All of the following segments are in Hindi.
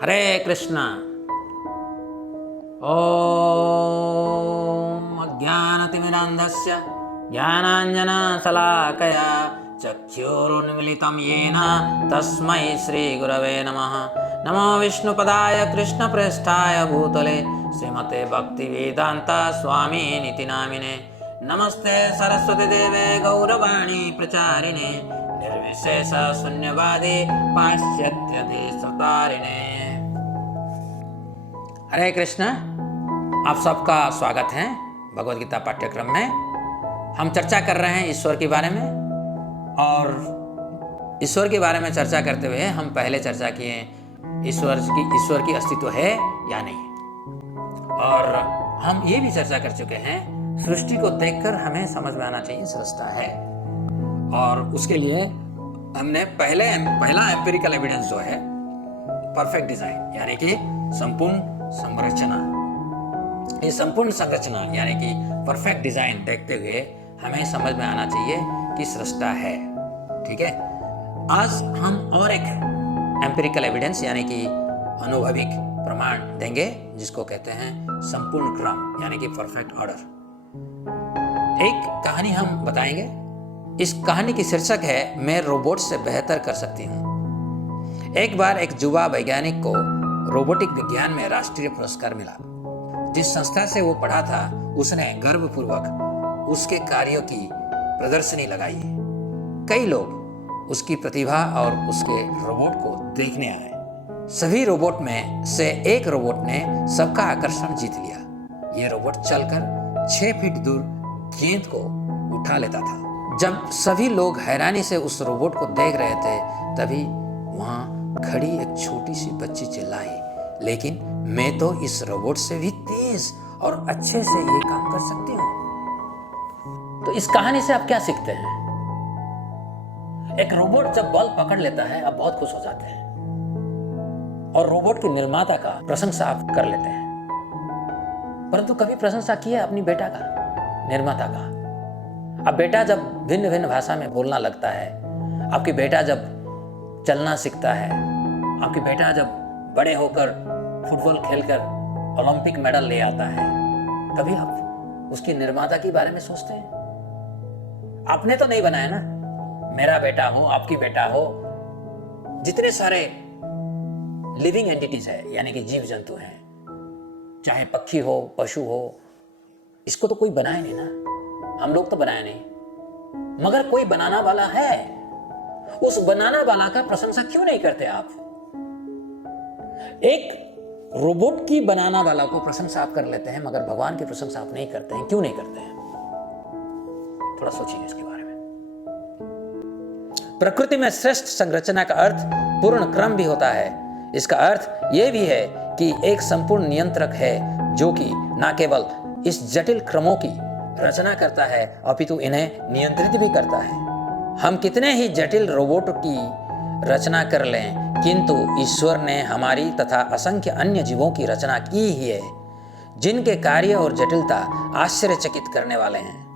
हरे कृष्णा। ओम अज्ञानतिमिरान्धस्य ज्ञानाञ्जनशलाकया चक्षुरुन्मीलितं येन तस्मै श्रीगुरवे नमः। नमो विष्णुपदाय कृष्णप्रेष्ठाय भूतले श्रीमते भक्तिवेदान्त स्वामिनिति नामिने। नमस्ते सरस्वती देवे गौरवाणी प्रचारिणे निर्विशेष शून्यवादी पाश्चात्य देशतारिणे। हरे कृष्ण। आप सबका स्वागत है भगवद गीता पाठ्यक्रम में। हम चर्चा कर रहे हैं ईश्वर के बारे में, और ईश्वर के बारे में चर्चा करते हुए हम पहले चर्चा किए ईश्वर की अस्तित्व है या नहीं, और हम ये भी चर्चा कर चुके हैं सृष्टि को देखकर हमें समझ में आना चाहिए सृष्टा है। और उसके लिए हमने पहला एम्पिरिकल एविडेंस जो है परफेक्ट डिजाइन यानी कि संपूर्ण संरचना, ये संपूर्ण संरचना यानी कि परफेक्ट डिजाइन देखते हुए हमें समझ में आना चाहिए कि सृष्टा है। ठीक है, आज हम और एक एम्पिरिकल एविडेंस यानी कि अनुभविक प्रमाण देंगे जिसको कहते हैं संपूर्ण क्रम यानी कि परफेक्ट ऑर्डर। एक कहानी हम बताएंगे। इस कहानी की शीर्षक है मैं रोबोट से बेहतर कर सकती हूँ। एक बार एक युवा वैज्ञानिक को रोबोटिक विज्ञान में राष्ट्रीय पुरस्कार मिला। जिस संस्था से वो पढ़ा था उसने गर्वपूर्वक उसके कार्यों की प्रदर्शनी लगाई। कई लोग उसकी प्रतिभा और उसके रोबोट को देखने आए। सभी रोबोट में से एक रोबोट ने सबका आकर्षण जीत लिया। ये रोबोट चलकर 6 फीट दूर गेंद को उठा लेता था। जब सभी लोग हैरानी से उस रोबोट को देख रहे थे तभी वहां खड़ी एक छोटी सी बच्ची चिल्लाई, लेकिन मैं तो इस रोबोट से भी तेज और अच्छे से ये काम कर सकती हूँ। तो इस कहानी से आप क्या सीखते हैं? एक रोबोट जब बल पकड़ लेता है आप बहुत खुश हो जाते हैं, और रोबोट के निर्माता का प्रशंसा आप कर लेते हैं। परंतु कभी प्रशंसा की है अपनी बेटा का, निर्माता का? अब बेटा जब भिन्न भिन्न भाषा में बोलना लगता है, आपकी बेटा जब चलना सीखता है, आपकी बेटा जब बड़े होकर फुटबॉल खेलकर ओलंपिक मेडल ले आता है, कभी आप उसकी निर्माता के बारे में सोचते हैं? आपने तो नहीं बनाया ना, मेरा बेटा हो, आपकी बेटा हो, जितने सारे लिविंग एंटिटीज है यानी कि जीव जंतु हैं, चाहे पक्षी हो, पशु हो, इसको तो कोई बनाया नहीं ना, हम लोग तो बनाया नहीं, मगर कोई बनाना वाला है। उस बनाना वाला का प्रशंसा क्यों नहीं करते आप? एक रोबोट की बनाना वाला को प्रशंसा आप कर लेते हैं, मगर भगवान की प्रशंसा आप नहीं करते हैं। क्यों नहीं करते हैं? थोड़ा सोचिए इसके बारे में। प्रकृति में श्रेष्ठ संरचना का अर्थ पूर्ण क्रम भी होता है। इसका अर्थ यह भी है कि एक संपूर्ण नियंत्रक है जो कि न केवल इस जटिल क्रमों की रचना करता है अपितु इन्हें नियंत्रित भी करता है। हम कितने ही जटिल रोबोट की रचना कर लें, किंतु ईश्वर ने हमारी तथा असंख्य अन्य जीवों की रचना की ही है जिनके कार्य और जटिलता आश्चर्यचकित करने वाले हैं।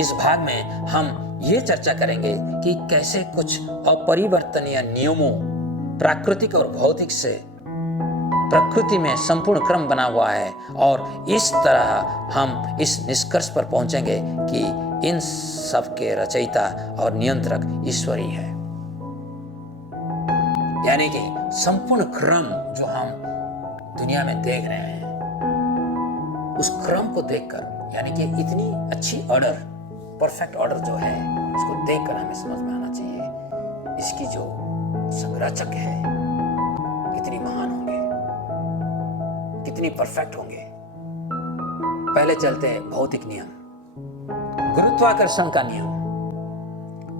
इस भाग में हम ये चर्चा करेंगे कि कैसे कुछ अपरिवर्तनीय नियमों प्राकृतिक और भौतिक से प्रकृति में संपूर्ण क्रम बना हुआ है, और इस तरह हम इस निष्कर्ष पर पहुंचेंगे कि इन सब के रचयिता और नियंत्रक ईश्वर ही है। यानी कि संपूर्ण क्रम जो हम दुनिया में देख रहे हैं, उस क्रम को देखकर यानी कि इतनी अच्छी ऑर्डर, परफेक्ट ऑर्डर जो है, उसको देखकर हमें समझ में आना चाहिए इसकी जो संरचक है कितनी महान होंगे, कितनी परफेक्ट होंगे। पहले चलते हैं भौतिक नियम। गुरुत्वाकर्षण का नियम।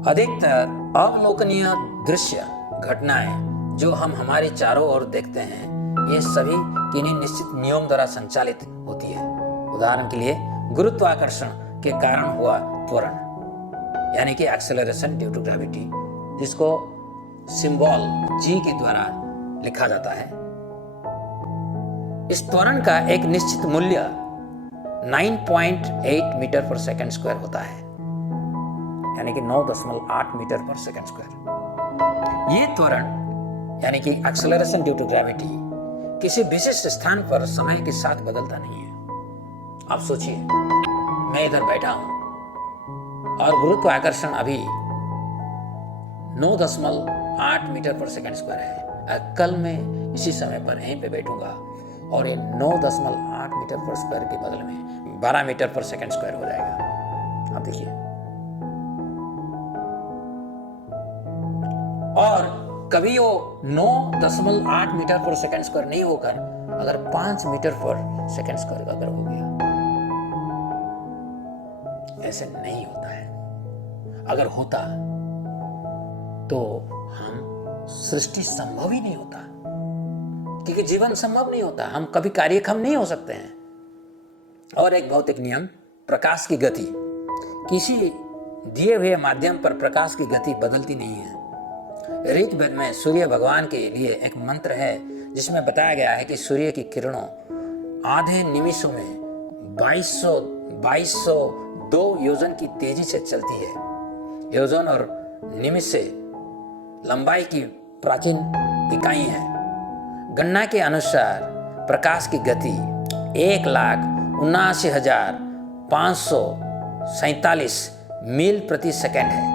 अधिकतर अवलोकनीय दृश्य, घटनाएं जो हम हमारे चारों ओर देखते हैं, ये सभी किन्हीं निश्चित नियम द्वारा संचालित होती है। उदाहरण के लिए गुरुत्वाकर्षण के कारण हुआ त्वरण यानी कि एक्सेलरेशन ड्यू टू ग्रेविटी, जिसको सिंबल G के द्वारा लिखा जाता है। इस त्वरण का एक निश्चित मूल्य 9.8 मीटर पर सेकंड स्क्वायर होता है, यानी कि 9.8 मीटर पर सेकंड स्क्वायर। ये त्वरण यानी कि एक्सेलरेशन ड्यू टू ग्रेविटी किसी विशिष्ट स्थान पर समय के साथ बदलता नहीं है। आप सोचिए, मैं इधर बैठा हूं और गुरुत्वाकर्षण अभी 9.8 मीटर पर सेकंड स्क्वायर है। कल मैं इसी समय पर यहीं पे बैठूंगा और ये 9.8 मीटर पर स्क्वायर के बदले में 12 मीटर पर सेकंड स्क्वायर हो जाएगा। आप देखिए, और कभी वो 9.8 मीटर पर सेकंड स्क्वायर नहीं होकर अगर 5 मीटर पर सेकंड स्क्वायर अगर हो गया, ऐसे नहीं होता है। अगर होता तो हम सृष्टि संभव ही नहीं होता, क्योंकि जीवन संभव नहीं होता, हम कभी कार्यक्षम नहीं हो सकते हैं। और एक भौतिक नियम, प्रकाश की गति, किसी दिए हुए माध्यम पर प्रकाश की गति बदलती नहीं है। ऋग्वेद में सूर्य भगवान के लिए एक मंत्र है जिसमें बताया गया है कि सूर्य की किरणों आधे निमिषों में 2202 योजन की तेजी से चलती है। योजन और निमिष से लंबाई की प्राचीन इकाई है। गणना के अनुसार प्रकाश की गति 1,79,547 मील प्रति सेकंड है।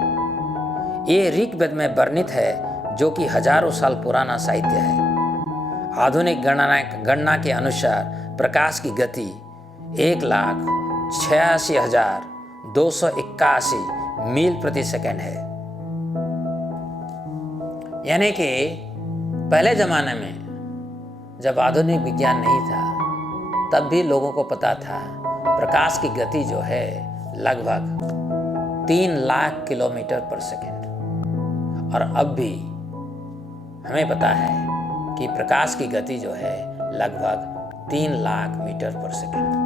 ये ऋग्वेद में वर्णित है, जो कि हजारों साल पुराना साहित्य है। आधुनिक गणना के अनुसार प्रकाश की गति 1,86,281 मील प्रति सेकंड है। यानी कि पहले जमाने में जब आधुनिक विज्ञान नहीं था, तब भी लोगों को पता था प्रकाश की गति जो है लगभग 3 लाख किलोमीटर पर सेकंड। और अब भी हमें पता है कि प्रकाश की गति जो है लगभग 3 लाख मीटर पर सेकंड।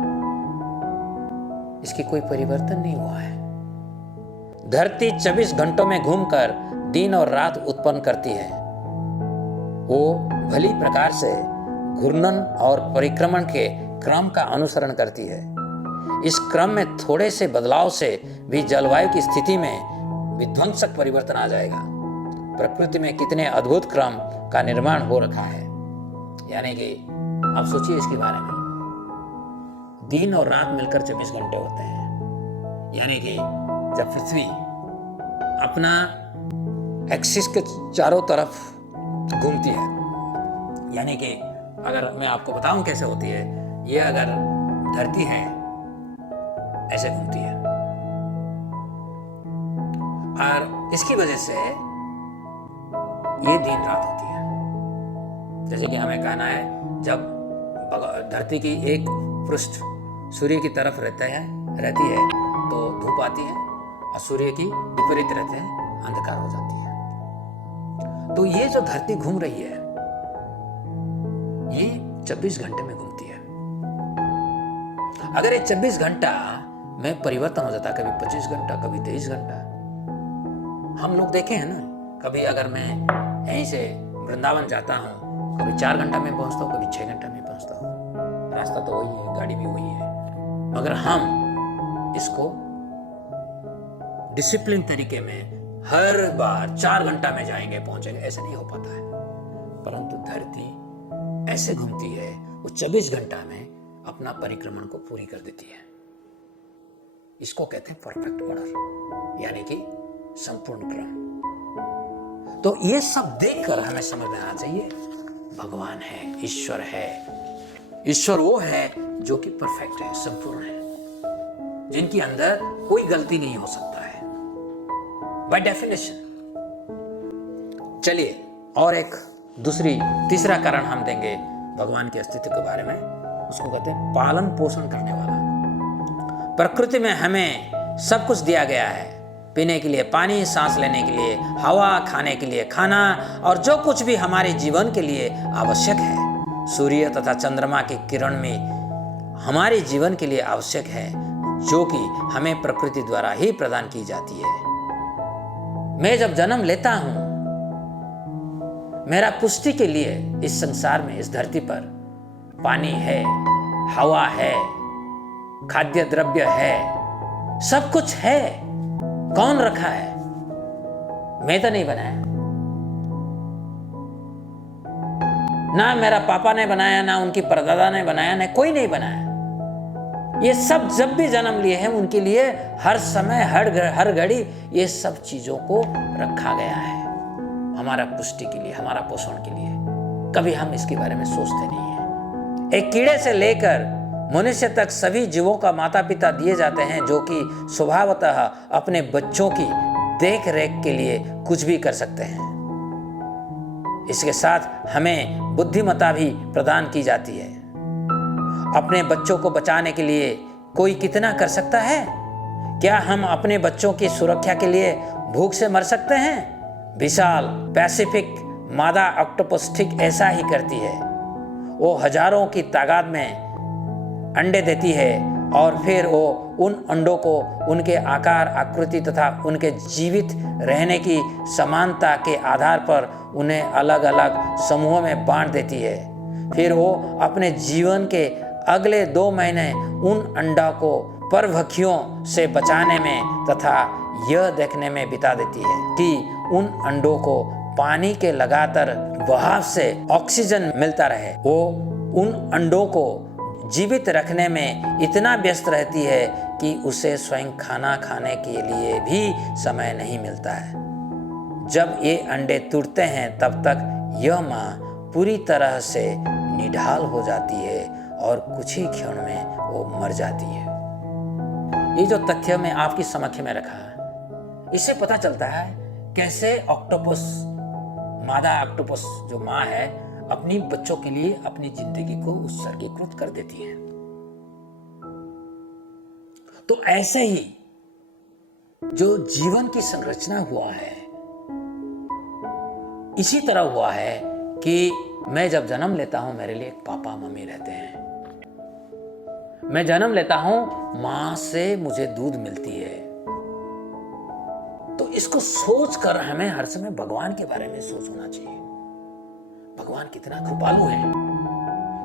इसकी कोई परिवर्तन नहीं हुआ है। धरती 24 घंटों में घूमकर दिन और रात उत्पन्न करती है। वो भली प्रकार से घूर्णन और परिक्रमण के क्रम का अनुसरण करती है। इस क्रम में थोड़े से बदलाव से भी जलवायु की स्थिति में विध्वंसक परिवर्तन आ जाएगा। प्रकृति में कितने अद्भुत क्रम का निर्माण हो रखा है। यानी कि आप सोचिए इसके बारे में, दिन और रात मिलकर 24 घंटे होते हैं। यानी कि जब पृथ्वी अपना एक्सिस के चारों तरफ घूमती है, यानी कि अगर मैं आपको बताऊं कैसे होती है, ये अगर धरती है ऐसे घूमती है, और इसकी वजह से ये दिन रात होती है। जैसे कि हमें कहना है, जब धरती की एक पृष्ठ सूर्य की तरफ रहती है तो धूप आती है, और सूर्य की विपरीत रहते हैं अंधकार हो जाती है। तो ये जो धरती घूम रही है, ये 24 घंटे में घूमती है। अगर ये 24 घंटा में परिवर्तन हो जाता, कभी 25 घंटा, कभी 23 घंटा, हम लोग देखे हैं ना, कभी अगर मैं यहीं से वृंदावन जाता हूँ, कभी 4 घंटा में पहुंचता हूँ, कभी 6 घंटा में पहुंचता हूँ। रास्ता तो वही है, गाड़ी भी वही है, मगर हम इसको डिसिप्लिन तरीके में हर बार 4 घंटा में जाएंगे पहुंचेंगे, ऐसे नहीं हो पाता है। परंतु धरती ऐसे घूमती है, वो 24 घंटा में अपना परिक्रमण को पूरी कर देती है। इसको कहते हैं परफेक्ट ऑर्डर, यानी कि संपूर्ण क्रम। तो ये सब देखकर हमें समझ में आना चाहिए, भगवान है, ईश्वर है। ईश्वर वो है जो कि परफेक्ट है, संपूर्ण है, जिनके अंदर कोई गलती नहीं हो सकता है बाय डेफिनेशन। चलिए, और एक तीसरा कारण हम देंगे भगवान के अस्तित्व के बारे में। उसको कहते हैं पालन पोषण करने वाला। प्रकृति में हमें सब कुछ दिया गया है, पीने के लिए पानी, सांस लेने के लिए हवा, खाने के लिए खाना, और जो कुछ भी हमारे जीवन के लिए आवश्यक है, सूर्य तथा चंद्रमा की किरण में हमारे जीवन के लिए आवश्यक है, जो कि हमें प्रकृति द्वारा ही प्रदान की जाती है। मैं जब जन्म लेता हूं, मेरा पुष्टि के लिए इस संसार में, इस धरती पर पानी है, हवा है, खाद्य द्रव्य है, सब कुछ है। कौन रखा है? मैं तो नहीं बनाया। ना मेरा पापा ने बनाया, ना उनकी परदादा ने बनाया, ना कोई नहीं बनाया। ये सब जब भी जन्म लिए हैं उनके लिए हर समय हर घड़ी ये सब चीजों को रखा गया है, हमारा पुष्टि के लिए, हमारा पोषण के लिए। कभी हम इसके बारे में सोचते नहीं है। एक कीड़े से लेकर मनुष्य तक सभी जीवों का माता पिता दिए जाते हैं, जो कि स्वभावतः अपने बच्चों की देख रेख के लिए कुछ भी कर सकते हैं। इसके साथ हमें बुद्धिमत्ता भी प्रदान की जाती है। अपने बच्चों को बचाने के लिए कोई कितना कर सकता है? क्या हम अपने बच्चों की सुरक्षा के लिए भूख से मर सकते हैं? विशाल पैसिफिक मादा ऑक्टोपस ठीक ऐसा ही करती है। वो हजारों की तादाद में अंडे देती है और फिर वो उन अंडों को उनके आकार, आकृति तथा उनके जीवित रहने की समानता के आधार पर उन्हें अलग अलग समूहों में बांट देती है। फिर वो अपने जीवन के अगले 2 महीने उन अंडों को परभक्षियों से बचाने में तथा यह देखने में बिता देती है कि उन अंडों को पानी के लगातार बहाव से ऑक्सीजन मिलता रहे। वो उन अंडों को जीवित रखने में इतना व्यस्त रहती है कि उसे स्वयं खाना खाने के लिए भी समय नहीं मिलता है। जब ये अंडे टूटते हैं तब तक यह माँ पूरी तरह से निढाल हो जाती है और कुछ ही क्षण में वो मर जाती है। ये जो तथ्य मैं आपकी समक्ष में रखा है, इससे पता चलता है कैसे ऑक्टोपस, मादा ऑक्टोपस जो माँ है, अपनी बच्चों के लिए अपनी जिंदगी को उत्सर्गीकृत कर देती है। तो ऐसे ही जो जीवन की संरचना हुआ है, इसी तरह हुआ है कि मैं जब जन्म लेता हूं मेरे लिए एक पापा मम्मी रहते हैं। मैं जन्म लेता हूं, मां से मुझे दूध मिलती है। तो इसको सोच कर हमें हर समय भगवान के बारे में सोच होना चाहिए। भगवान कितना कृपालु है,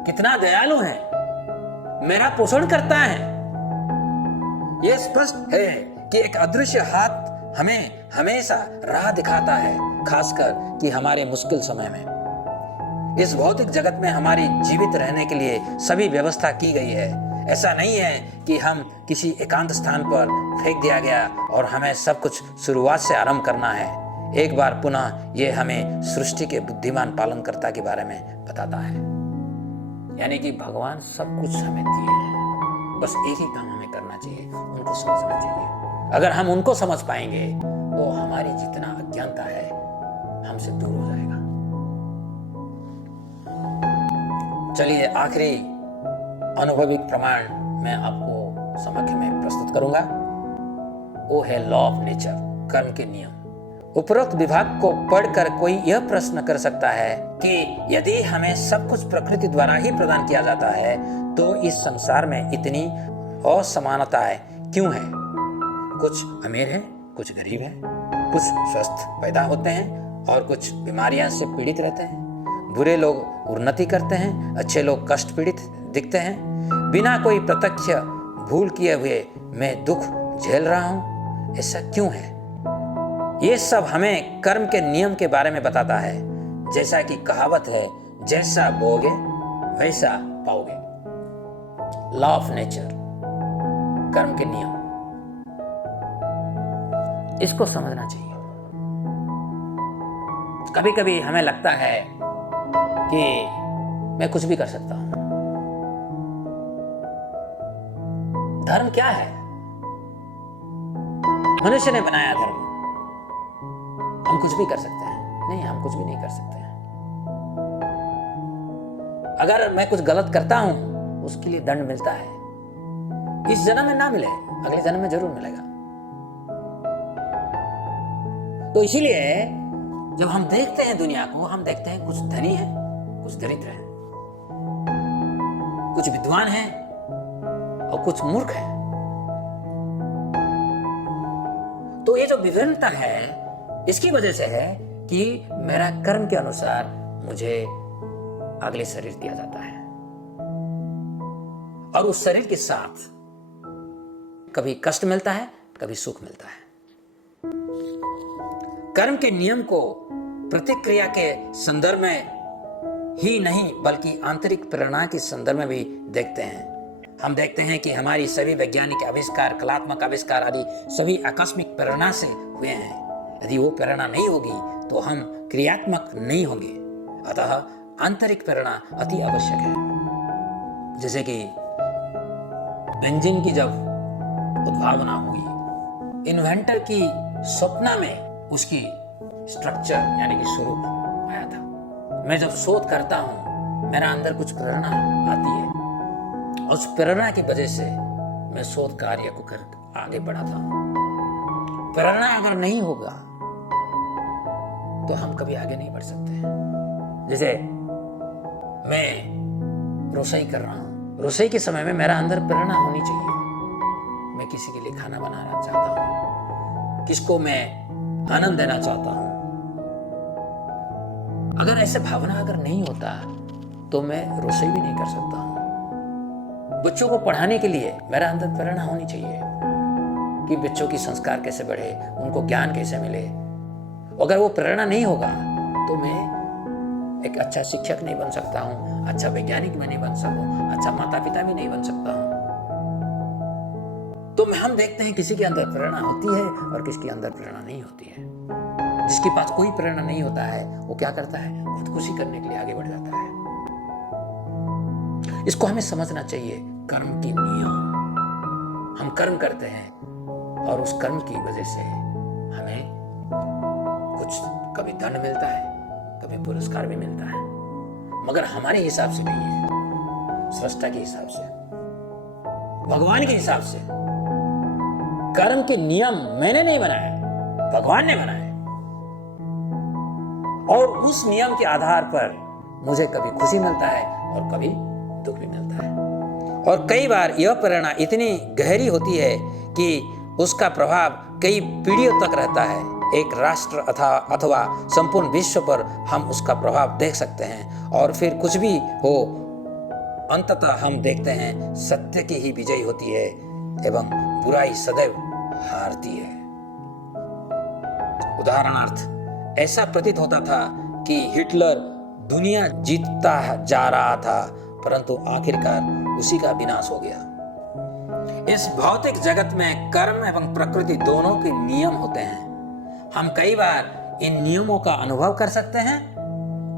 कितना दयालु है, मेरा पोषण करता है। यह स्पष्ट है कि एक अदृश्य हाथ हमें हमेशा राह दिखाता है, खासकर कि हमारे मुश्किल समय में। इस भौतिक जगत में हमारी जीवित रहने के लिए सभी व्यवस्था की गई है। ऐसा नहीं है कि हम किसी एकांत स्थान पर फेंक दिया गया और हमें सब कुछ शुरुआत से आरंभ करना है। एक बार पुनः ये हमें सृष्टि के बुद्धिमान पालनकर्ता के बारे में बताता है। यानी कि भगवान सब कुछ हमें दिए हैं, बस एक ही काम हमें करना चाहिए, उनको समझना चाहिए। अगर हम उनको समझ पाएंगे तो हमारी जितना अज्ञानता है हमसे दूर हो जाएगा। चलिए आखिरी अनुभविक प्रमाण मैं आपको समक्ष में प्रस्तुत करूंगा। वो है लॉ ऑफ नेचर, कर्म के नियम। उपरोक्त विभाग को पढ़कर कोई यह प्रश्न कर सकता है कि यदि हमें सब कुछ प्रकृति द्वारा ही प्रदान किया जाता है तो इस संसार में इतनी असमानताएं क्यों है? कुछ अमीर है, कुछ गरीब है, कुछ स्वस्थ पैदा होते हैं और कुछ बीमारियां से पीड़ित रहते हैं। बुरे लोग उन्नति करते हैं, अच्छे लोग कष्ट पीड़ित दिखते हैं। बिना कोई प्रत्यक्ष भूल किए हुए मैं दुख झेल रहा हूं, ऐसा क्यों है? ये सब हमें कर्म के नियम के बारे में बताता है। जैसा कि कहावत है, जैसा बोगे वैसा पाओगे। लॉ ऑफ नेचर, कर्म के नियम, इसको समझना चाहिए। कभी कभी हमें लगता है कि मैं कुछ भी कर सकता हूं। धर्म क्या है? मनुष्य ने बनाया धर्म, हम कुछ भी कर सकते हैं? नहीं, हम कुछ भी नहीं कर सकते हैं। अगर मैं कुछ गलत करता हूं उसके लिए दंड मिलता है। इस जन्म में ना मिले, अगले जन्म में जरूर मिलेगा। तो इसीलिए जब हम देखते हैं दुनिया को, हम देखते हैं कुछ धनी है, कुछ दरिद्र है, कुछ विद्वान है और कुछ मूर्ख है। तो ये जो विभिन्नता है इसकी वजह से है कि मेरा कर्म के अनुसार मुझे अगले शरीर दिया जाता है और उस शरीर के साथ कभी कष्ट मिलता है, कभी सुख मिलता है। कर्म के नियम को प्रतिक्रिया के संदर्भ में ही नहीं बल्कि आंतरिक प्रेरणा के संदर्भ में भी देखते हैं। हम देखते हैं कि हमारी सभी वैज्ञानिक आविष्कार, कलात्मक आविष्कार आदि सभी आकस्मिक प्रेरणा से हुए हैं। यदि वो प्रेरणा नहीं होगी तो हम क्रियात्मक नहीं होंगे। अतः आंतरिक प्रेरणा अति आवश्यक है। जैसे कि बेंजीन की जब उद्भावना हुई, इन्वेंटर की स्वप्न में उसकी स्ट्रक्चर यानी कि स्वरूप आया था। मैं जब शोध करता हूँ मेरा अंदर कुछ प्रेरणा आती है और उस प्रेरणा की वजह से मैं शोध कार्य को कर आगे बढ़ाता हूँ। प्रेरणा अगर नहीं होगा तो हम कभी आगे नहीं बढ़ सकते हैं। जैसे मैं रसोई कर रहा हूँ, रसोई के समय में मेरा अंदर प्रेरणा होनी चाहिए। मैं किसी के लिए खाना बनाना चाहता हूँ, किसको मैं आनंद देना चाहता हूँ। अगर ऐसे भावना अगर नहीं होता तो मैं रसोई भी नहीं कर सकता हूँ। बच्चों को पढ़ाने के लिए मेरा अंदर प्रेरणा होनी चाहिए कि बच्चों की संस्कार कैसे बढ़े, उनको ज्ञान कैसे मिले। अगर वो प्रेरणा नहीं होगा तो मैं एक अच्छा शिक्षक नहीं बन सकता हूँ, अच्छा वैज्ञानिक भी नहीं बन सकूँ, अच्छा माता पिता भी नहीं बन सकता हूँ। तो हम देखते हैं किसी के अंदर प्रेरणा होती है और किसके अंदर प्रेरणा नहीं होती है। जिसके पास कोई प्रेरणा नहीं होता है वो क्या करता है, खुदकुशी करने के लिए आगे बढ़ जाता है। इसको हमें समझना चाहिए। कर्म की नियम, हम कर्म करते हैं और उस कर्म की वजह से हमें कुछ कभी दंड मिलता है, कभी पुरस्कार भी मिलता है, मगर हमारे हिसाब से नहीं है, सृष्टा के हिसाब से, भगवान के हिसाब से। कर्म के नियम मैंने नहीं बनाए, भगवान ने बनाए और उस नियम के आधार पर मुझे कभी खुशी मिलता है और कभी दुख भी मिलता है। और कई बार यह प्रेरणा इतनी गहरी होती है कि उसका प्रभाव कई पीढ़ियों तक रहता है। एक राष्ट्र अथवा संपूर्ण विश्व पर हम उसका प्रभाव देख सकते हैं। और फिर कुछ भी हो, अंततः हम देखते हैं सत्य की ही विजय होती है एवं बुराई सदैव हारती है। उदाहरणार्थ ऐसा प्रतीत होता था कि हिटलर दुनिया जीतता जा रहा था, परंतु आखिरकार उसी का विनाश हो गया। इस भौतिक जगत में कर्म एवं प्रकृति दोनों के नियम होते हैं। हम कई बार इन नियमों का अनुभव कर सकते हैं,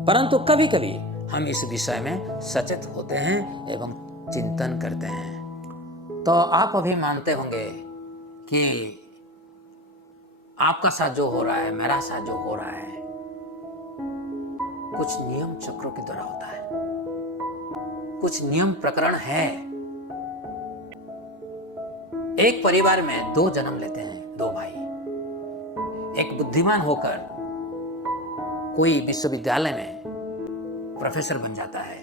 परंतु कभी कभी हम इस विषय में सचेत होते हैं एवं चिंतन करते हैं। तो आप अभी मानते होंगे कि आपका साथ जो हो रहा है, मेरा साथ जो हो रहा है, कुछ नियम चक्रों के द्वारा होता है, कुछ नियम प्रकरण है। एक परिवार में दो जन्म लेते हैं, दो भाई। एक बुद्धिमान होकर कोई विश्वविद्यालय में प्रोफेसर बन जाता है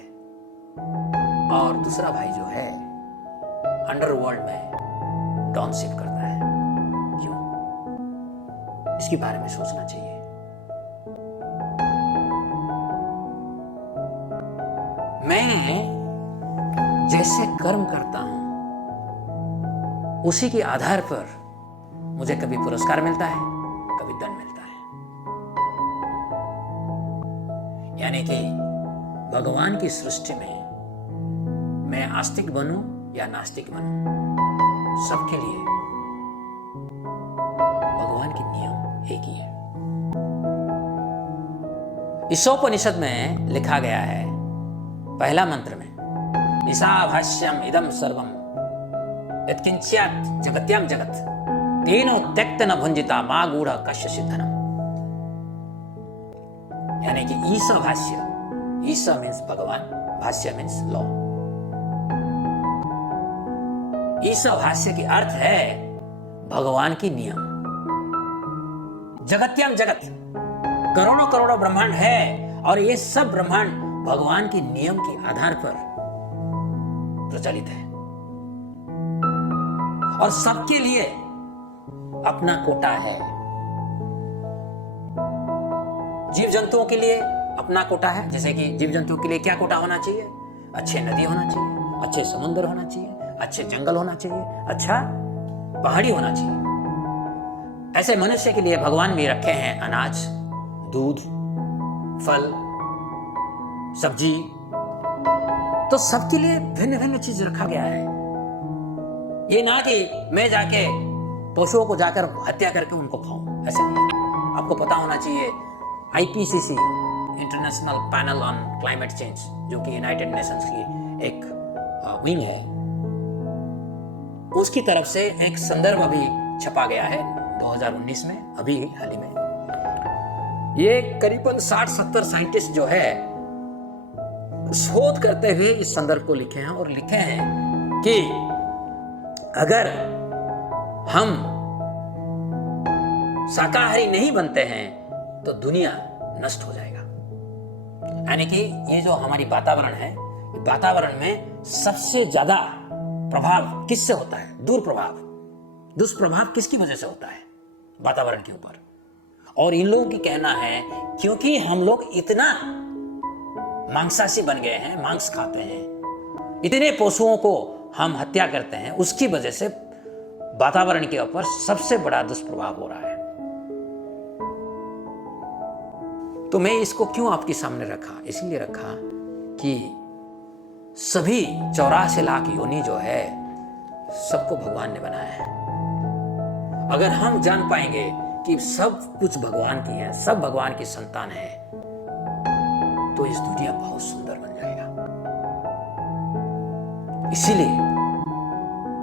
और दूसरा भाई जो है अंडरवर्ल्ड में डाउनशिप करता है। क्यों? इसके बारे में सोचना चाहिए। मैं जैसे कर्म करता हूं उसी के आधार पर मुझे कभी पुरस्कार मिलता है, कभी दंड मिलता है। यानी कि भगवान की सृष्टि में मैं आस्तिक बनूं या नास्तिक बनूं, सबके लिए भगवान के नियम एक ही है। ईशोपनिषद में लिखा गया है, पहला मंत्र में, ईशाभाष्यम इदं सर्वम यत्किंच्यात् जगत्याम जगत तेनो त्यक्त न भुंजिता मा गूढ़ कश्यचित् धनम। यानी कि ईशा भाष्य, ईशा मीन्स भगवान, भाष्य मीन्स लॉ। ईशा भाष्य की अर्थ है भगवान की नियम। जगत्याम जगत, करोड़ों करोड़ों ब्रह्मांड है और ये सब ब्रह्मांड भगवान के नियम के आधार पर प्रचलित है और सबके लिए अपना कोटा है। जीव जंतुओं के लिए अपना कोटा है। जैसे कि जीव जंतुओं के लिए क्या कोटा होना चाहिए? अच्छे नदी होना चाहिए, अच्छे समुद्र होना चाहिए, अच्छे जंगल होना चाहिए, अच्छा पहाड़ी होना चाहिए। ऐसे मनुष्य के लिए भगवान भी रखे हैं अनाज, दूध, फल, सब्जी, तो सबके लिए भिन्न भिन्न चीज रखा गया है। ये ना कि मैं जाके पशुओं को जाकर हत्या करके उनको खाऊं, ऐसे नहीं। आपको पता होना चाहिए IPCC, international panel on climate change, जो कि यूनाइटेड नेशंस की एक विंग है, उसकी तरफ से एक संदर्भ अभी छपा गया है 2019 में, अभी हाल ही में। ये करीबन 60-70 साइंटिस्ट जो है शोध करते हुए इस संदर्भ को लिखे हैं, और लिखे हैं कि अगर हम शाकाहारी नहीं बनते हैं तो दुनिया नष्ट हो जाएगा। यानी कि ये जो हमारी वातावरण है, वातावरण में सबसे ज्यादा प्रभाव किससे होता है? दुष्प्रभाव किसकी वजह से होता है? वातावरण के ऊपर। और इन लोगों की कहना है क्योंकि हम लोग इतना मांसाशी बन गए हैं, मांस खाते हैं, इतने पशुओं को हम हत्या करते हैं, उसकी वजह से वातावरण के ऊपर सबसे बड़ा दुष्प्रभाव हो रहा है। तो मैं इसको क्यों आपके सामने रखा? इसलिए रखा कि सभी 84 लाख योनि जो है सबको भगवान ने बनाया है। अगर हम जान पाएंगे कि सब कुछ भगवान की है, सब भगवान की संतान है, तो इस दुनिया बहुत सुंदर बन जाएगा। इसीलिए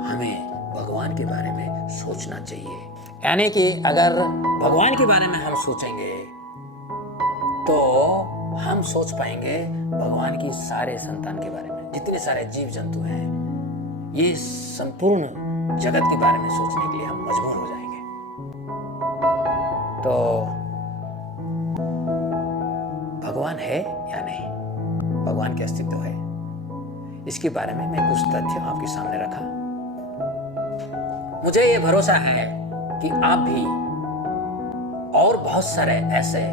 हमें भगवान के बारे में सोचना चाहिए। यानी कि अगर भगवान के बारे में हम सोचेंगे तो हम सोच पाएंगे भगवान की सारे संतान के बारे में, जितने सारे जीव जंतु हैं, ये संपूर्ण जगत के बारे में सोचने के लिए हम मजबूर हो जाएंगे। तो भगवान है या नहीं, भगवान के अस्तित्व है, इसके बारे में मैं कुछ तथ्य आपके सामने रखा। मुझे ये भरोसा है कि आप भी और बहुत सारे ऐसे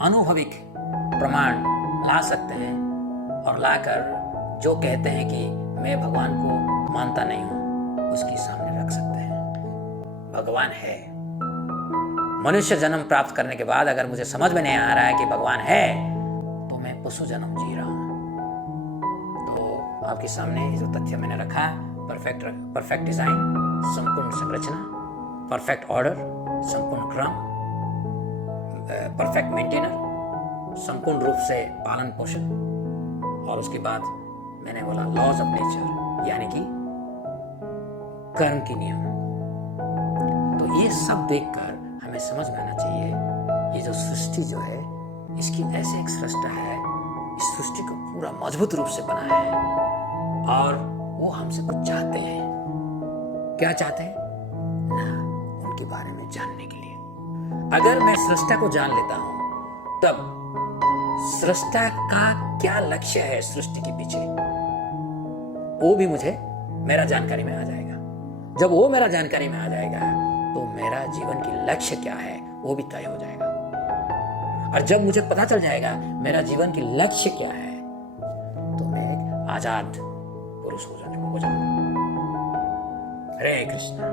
अनुभविक प्रमाण ला सकते हैं, और लाकर जो कहते हैं कि मैं भगवान को मानता नहीं हूं, उसके सामने रख सकते हैं। भगवान है। मनुष्य जन्म प्राप्त करने के बाद अगर मुझे समझ में नहीं आ रहा है कि भगवान है, तो मैं पशु जन्म जी रहा हूं। तो आपके सामने जो तथ्य मैंने रखा, परफेक्ट डिजाइन, संपूर्ण संरचना, परफेक्ट ऑर्डर, संपूर्ण क्रम, परफेक्ट मेंटेनर, संपूर्ण रूप से पालन पोषण, और उसके बाद मैंने बोला लॉज ऑफ नेचर, यानी कि कर्म की नियम। तो ये सब देखकर हमें समझ में आना चाहिए ये जो सृष्टि जो है, इसकी ऐसे एक सृष्टा है, इस सृष्टि को पूरा मजबूत रूप से बनाया है, और वो हमसे कुछ चाहते हैं। क्या चाहते हैं? ना उनके बारे में जानने के लिए। अगर मैं सृष्टा को जान लेता हूं, तब सृष्टा का क्या लक्ष्य है सृष्टि के पीछे, वो भी मुझे मेरा जानकारी में आ जाएगा। जब वो मेरा जानकारी में आ जाएगा, तो मेरा जीवन की लक्ष्य क्या है वो भी तय हो जाएगा। और जब मुझे पता चल जाएगा मेरा जीवन की लक्ष्य क्या है, तो मैं एक आजाद पुरुष हो जाऊंगा। हरे कृष्णा।